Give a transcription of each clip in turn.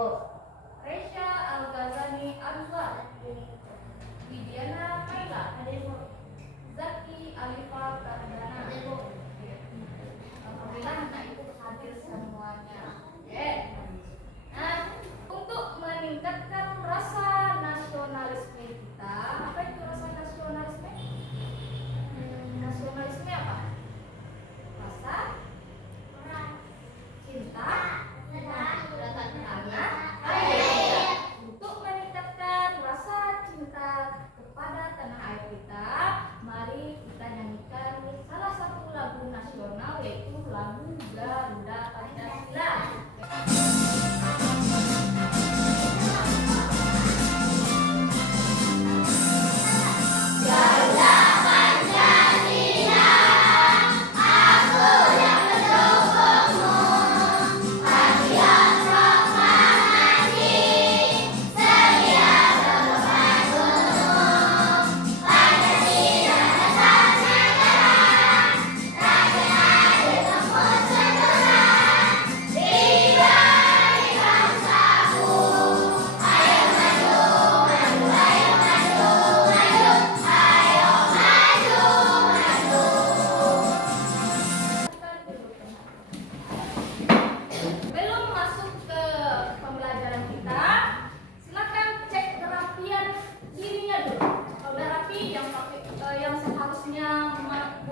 Resya Al-Ghazani Anwar, Widiana Kaila, Zaki Alifa Kardana. Alhamdulillah anak itu hadir semuanya. Nah, untuk meningkatkan rasa nasionalisme kita, apa itu rasa nasionalisme? Nasionalisme apa? Rasa cinta tanah air. Untuk meningkatkan rasa cinta kepada tanah air kita, mari kita nyanyikan salah satu lagu nasional, yaitu lagu Garuda Pancasila.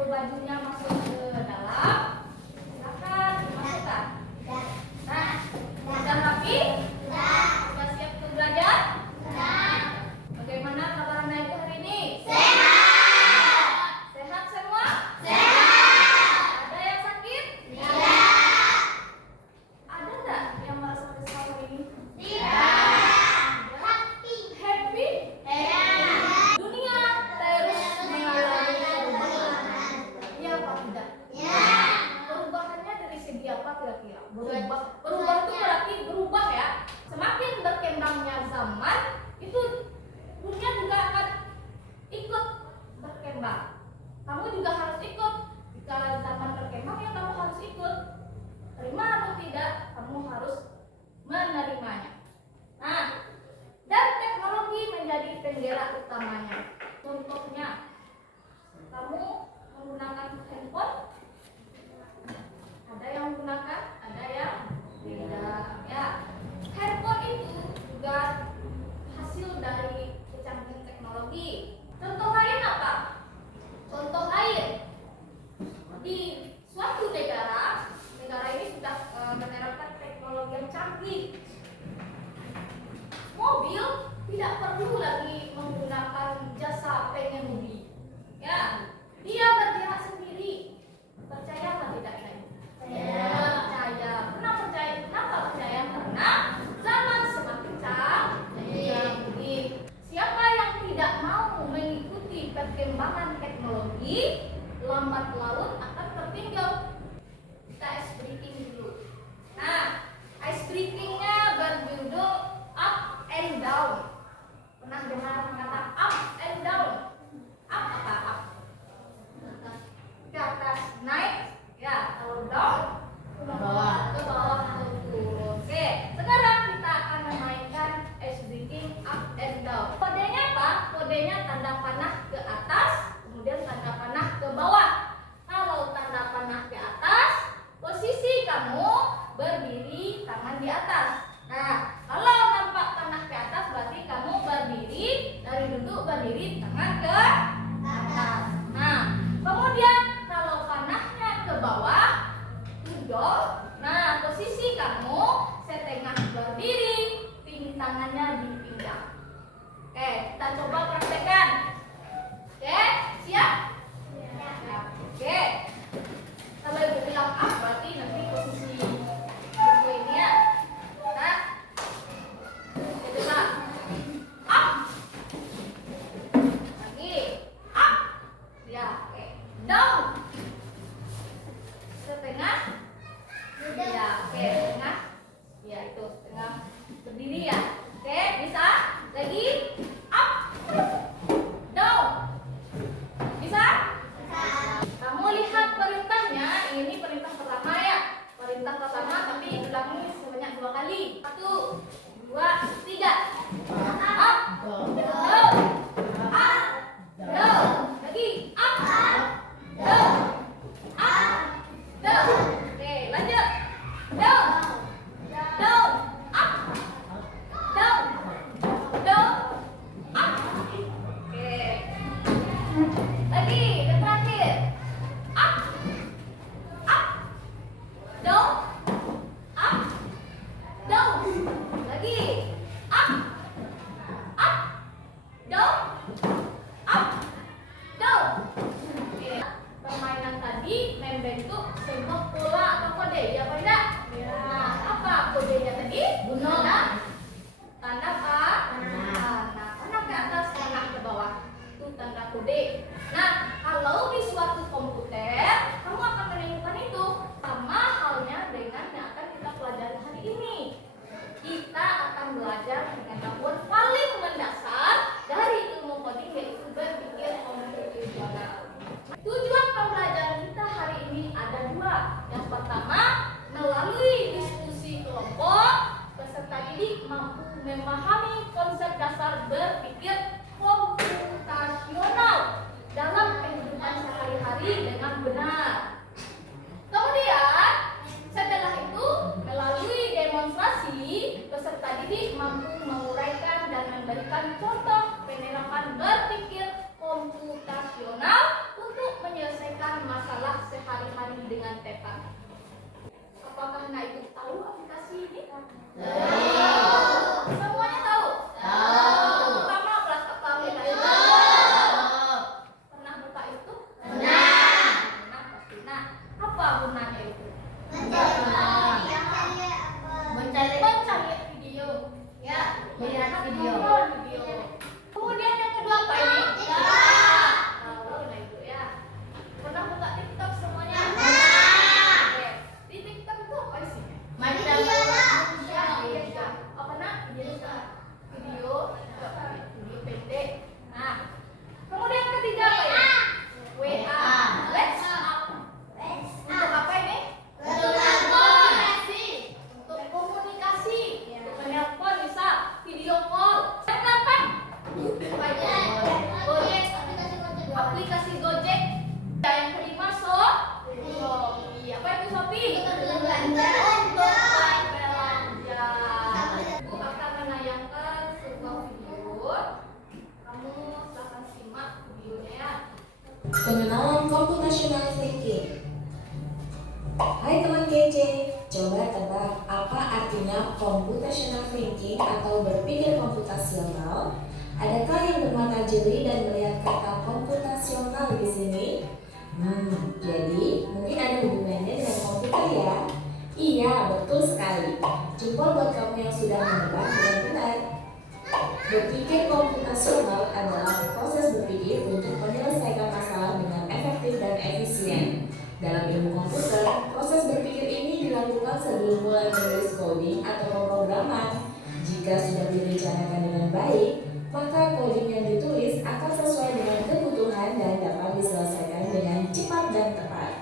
Bajunya masuk ke dalam, silakan dimasukkan. Nah, sudah rapi? Sudah siap untuk belajar? Bagaimana kabar anak itu hari ini? Sehat. Sehat semua? Sehat. Ada yang sakit? Tidak. Ada nggak yang merasa kesal hari ini? Tidak. Happy? Happy? Dunia terus mengalami perubahan. Iya apa tidak? Ya. Perubahannya dari segi apa kira-kira? Berubah itu berarti berubah ya. Semakin berkembangnya zaman, itu dunia juga akan ikut berkembang. Kamu juga harus ikut. Jika zaman berkembang, ya kamu harus ikut. Terima atau tidak, kamu harus menerimanya. Nah, dan teknologi menjadi penggerak utamanya. Contohnya, kamu menggunakan handphone, ada yang menggunakan, ada yang tidak. Ya, handphone itu juga hasil dari kecanggihan teknologi. Contoh lain apa? Contoh lain, di suatu negara ini sudah menerapkan teknologi yang canggih. Mobil tidak perlu lagi menggunakan jasa pengemudi. Ya, dia bergerak sendiri. Percaya atau tidak saya? Percaya. Kenapa percaya? Karena zaman semakin canggih. Siapa yang tidak mau mengikuti perkembangan teknologi, lambat laun akan tertinggal. Kita ice breaking dulu. Nah, ice breakingnya berjudul up and down. Pernah dengar kata up and down? Up apa? Up ke atas, naik, ya. Kalau down, ke bawah atau turun. Oke, sekarang kita akan memainkan ice breaking up and down. Kodenya apa? Kodenya tanda panah ke atas, kemudian tanda panah ke bawah. Kalau tanda panah ke atas, posisi kamu berdiri, tangan di atas. Nah, kalau nampak panah ke atas, berarti kamu berdiri, dari duduk berdiri, tangan ke atas. Nah, kemudian kalau panahnya ke bawah, tudong. Nah, posisi kamu setengah berdiri, tangannya di pinggang. Oke, kita coba praktekkan. Oke, siap? Siap. Oke. Kalau ibu bilang up, berarti nanti posisi buku ini ya. Nah, kita up. Lagi up. Ya, oke. Down. Setengah. Ya, oke, setengah. Ya, itu setengah berdiri ya. Oke, bisa? Lagi up. Down. Bisa? Kamu lihat perintahnya, ini perintah pertama ya. Perintah pertama tapi diulangi sebanyak 2 kali. 1, 2, 3. Up, down, up, down. Lagi, up, down, up, down. Oke, lanjut. Down, down, up, down, down, up. Oke. Lagi, yang terakhir. Up, up, down, up, down. Lagi. Up, up, down, up, down. Oke. Permainan tadi membentuk sebuah pola atau kode, ya Pak Ida? Nah, apa kodenya tadi? Tanda panah ke atas, panah ke bawah. Itu tanda kode. Nah, kalau di suatu komputer, kamu akan menemukan itu. Sama halnya dengan yang akan kita pelajari hari ini. Kita akan belajar pengetahuan paling mendasar dari ilmu coding, yaitu berpikir komputasional. Tujuan pembelajaran kita hari ini ada 2. Yang pertama, melalui diskusi kelompok, peserta didik mampu memahami konsep dasar berpikir komputasional dalam kehidupan sehari-hari dengan benar. Kemudian, setelah itu, melalui demonstrasi, peserta didik mampu menguraikan dan memberikan contoh penerapan berpikir komputasional untuk menyelesaikan masalah sehari-hari dengan tepat. Apakah Nak Ibu tahu aplikasi ini? Semuanya tahu? Pertama, apa aplikasi? Pernah buka itu? Pernah pasti. Nah, apa gunanya itu? Mencari video. Ya, melihat video. Kemudian yang kedua apa ini? Tahu Nah Ibu ya. Pernah buka TikTok semuanya? Oke. Di TikTok itu apa isinya? Apa Nak? Video pendek. Nah, kemudian yang ketiga apa ya? WA. WhatsApp. Untuk apa ini? Untuk komunikasi. Untuk menelpon misal video call. Yang keempat? Gojek. Aplikasi Gojek. Yang kelima Shopee. Apa itu Shopee? Untuk belanja. Bu akan menayangkan sebuah video. Kamu silahkan simak videonya ya. Pengenalan computational thinking. Hai teman kece, coba tebak apa artinya computational thinking atau berpikir komputasional? Adakah yang bermata jeli dan melihat kata komputasional di sini? Jadi mungkin ada hubungannya dengan komputer ya? Iya, betul sekali. Jempol buat kamu yang sudah menebak dengan benar. Berpikir komputasional adalah proses berpikir untuk menyelesaikan masalah dengan efektif dan efisien. Dalam ilmu komputer, proses berpikir ini dilakukan sebelum mulai menulis coding atau pemrograman. Jika sudah direncanakan dengan baik, maka coding yang ditulis akan sesuai dengan kebutuhan dan dapat diselesaikan dengan cepat dan tepat.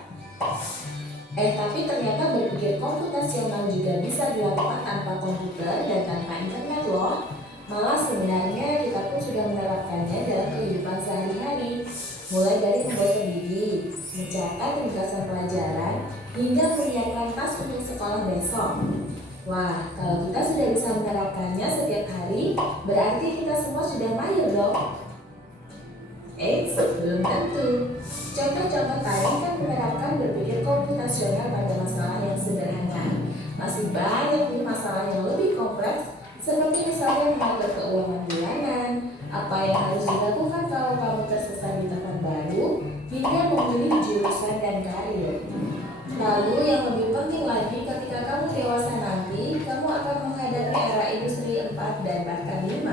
Tapi ternyata berpikir komputasional juga bisa dilakukan tanpa komputer dan tanpa internet loh. Malah sebenarnya kita pun sudah menerapkannya dalam kehidupan sehari-hari. Mulai dari membuat sendiri, mencatat ringkasan pelajaran, hingga menyiapkan tas untuk sekolah besok. Wah, kalau kita sudah bisa menerapkannya setiap hari, berarti kita semua sudah mahir dong. Belum tentu. Contoh-contoh tadi kan menerapkan berpikir komputasional pada masalah yang sederhana. Masih banyak nih masalah yang lebih kompleks, seperti misalnya mengatur keuangan bulanan, apa yang harus dilakukan kalau kamu tersesat di tempat baru, hingga memilih jurusan dan karir. Lalu yang lebih penting lagi, ketika kamu dewasa nanti, kamu akan menghadapi era industri 4 dan bahkan 5.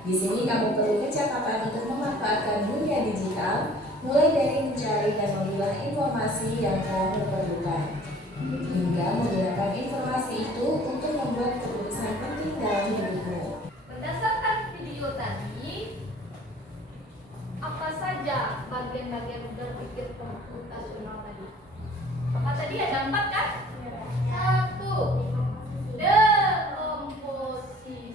Di sini kamu perlu kecakapan untuk memanfaatkan dunia digital, mulai dari mencari dan memilah informasi yang kamu perlukan, hingga menggunakan informasi itu untuk membuat keputusan penting dalam hidupmu. Berdasarkan video tadi, apa saja bagian-bagian berpikir komputasional tadi? Apa tadi ada 4 kan? 1. Dekomposisi.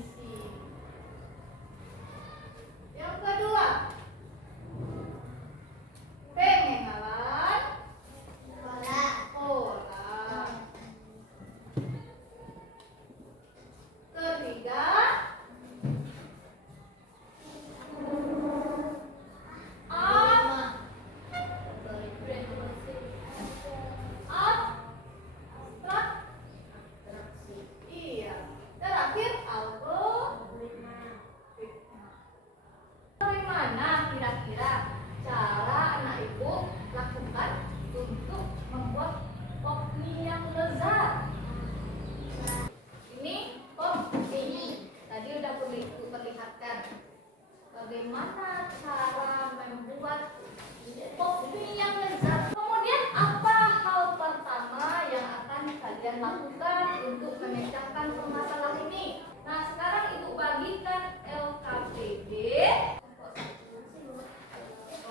kalian lakukan untuk memecahkan permasalahan ini? Nah, sekarang Ibu bagikan LKPD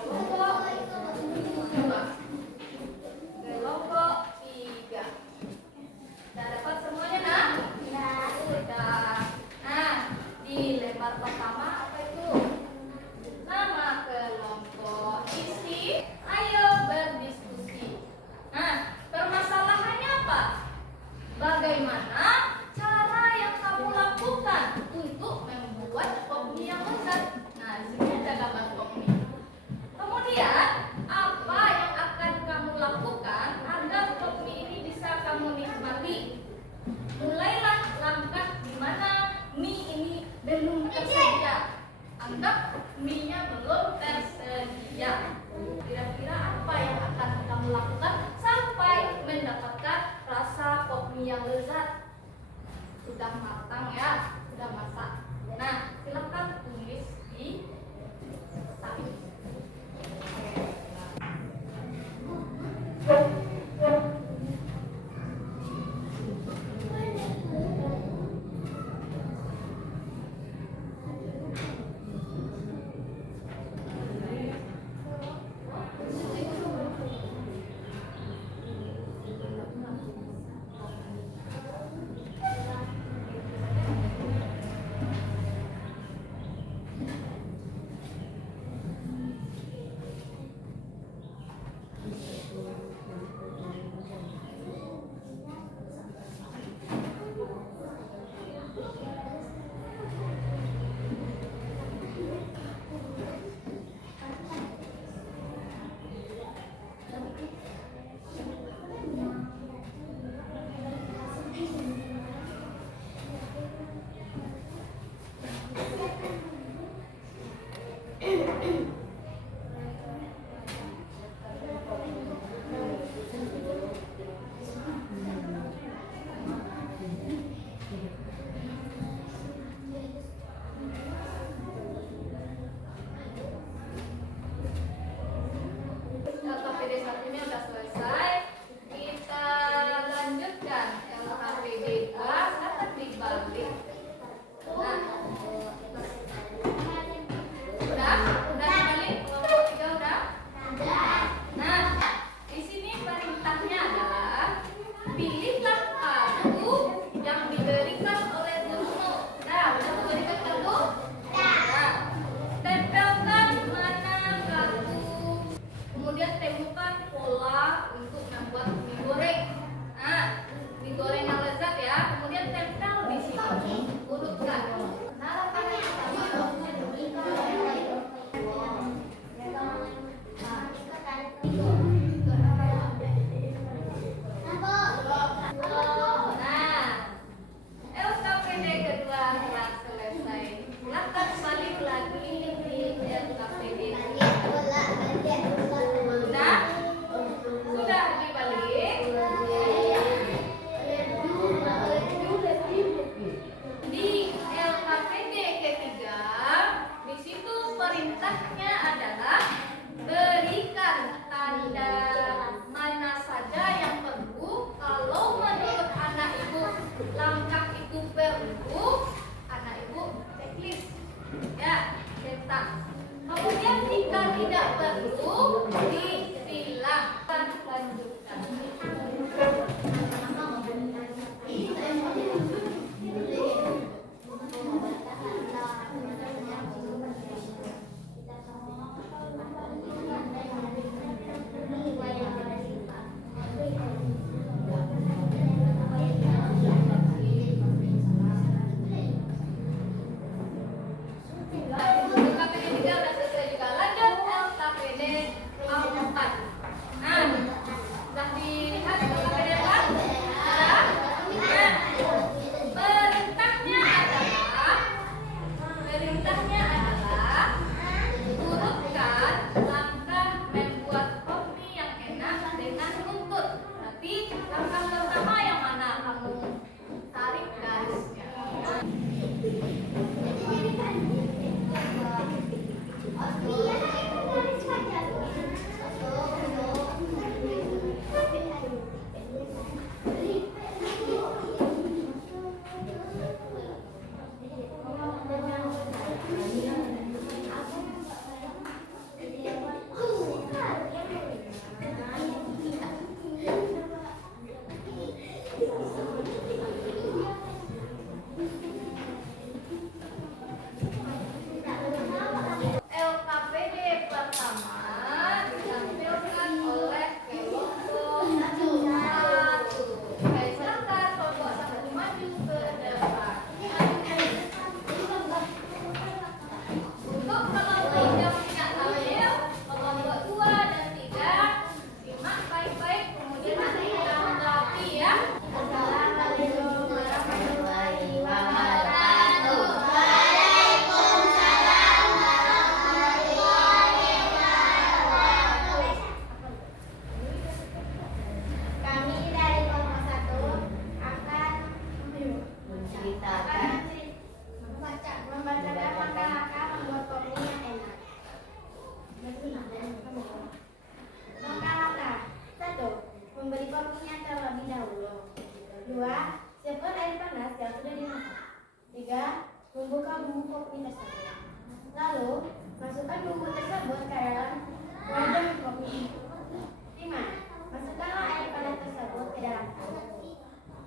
kelompok 2 kelompok 3. Sudah dapat semuanya, nak? Sudah. Nah, di lembar pertama apa itu? Nama kelompok, isi, ayo berdiskusi. Nah, permasalahannya apa? Bagaimana cara yang kamu lakukan untuk membuat pop mie yang lezat? Nah, di sini ada gambar pop mie. Kemudian, apa yang akan kamu lakukan agar pop mie ini bisa kamu nikmati? Mulailah langkah di mana mie ini belum tersedia. Anggap mie-nya belum tersedia. Kira-kira apa yang akan kamu lakukan sampai mendapatkan rasa pop mie yang lezat? Sudah matang ya, sudah masak. Nah, silakan tulis di samping. kopinya terlebih dahulu. 2. Siapkan air panas yang sudah dimasak. 3. Membuka bumbu kopi tersebut. Lalu, masukkan bumbu tersebut ke dalam wadah kopi. 5. Masukkanlah air panas tersebut ke dalam kopi.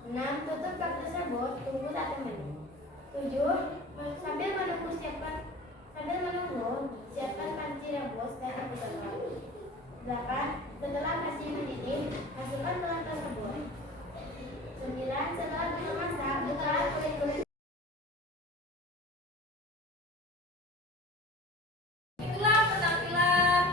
6. Tutup cup tersebut, tunggu 1 menit. 7. Sambil menunggu, siapkan panci rebus dan api telur. 8. Setelah masih mendidih, masukkan telur tersebut. 9. Setelah memasak, bukalah kulit-kulit. Itulah penampilan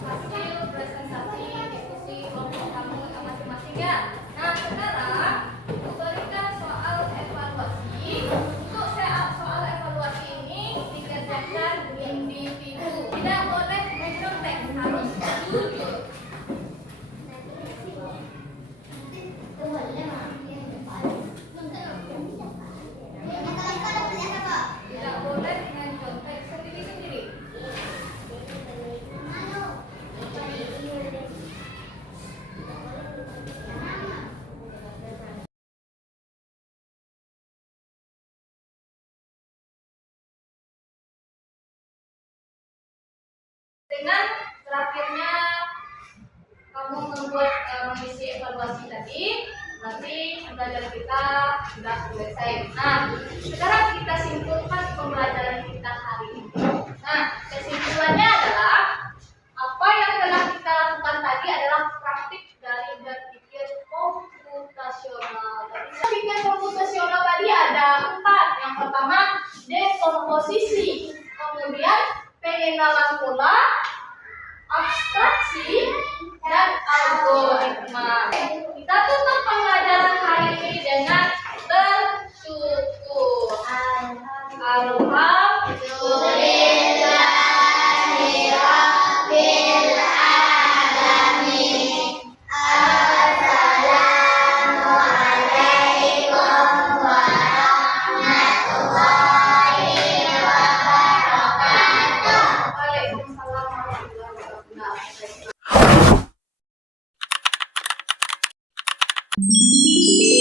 hasil presentasi diskusi kelompok kamu masing-masing ya. Nah, sekarang berikan soal evaluasi. Untuk soal evaluasi ini dikerjakan individu. Tidak boleh mencontek, harus jujur. Tidak boleh mencontek sendiri-sendiri. Dengan terakhirnya kamu membuat mengisi evaluasi tadi, nanti pembelajaran kita sudah selesai. Nah, sekarang kita simpulkan pembelajaran kita hari ini. Nah, kesimpulannya adalah apa yang telah kita lakukan tadi adalah praktik dari berpikir komputasional. Berpikir komputasional tadi ada 4. Yang pertama, dekomposisi. Kemudian pengenalan pola, abstraksi, dan algoritma. Kita tutup pembelajaran hari ini dengan bersyukur. Alhamdulillahirabbil alamin. Assalamualaikum warahmatullahi wabarakatuh. Waalaikumsalam warahmatullahi wabarakatuh.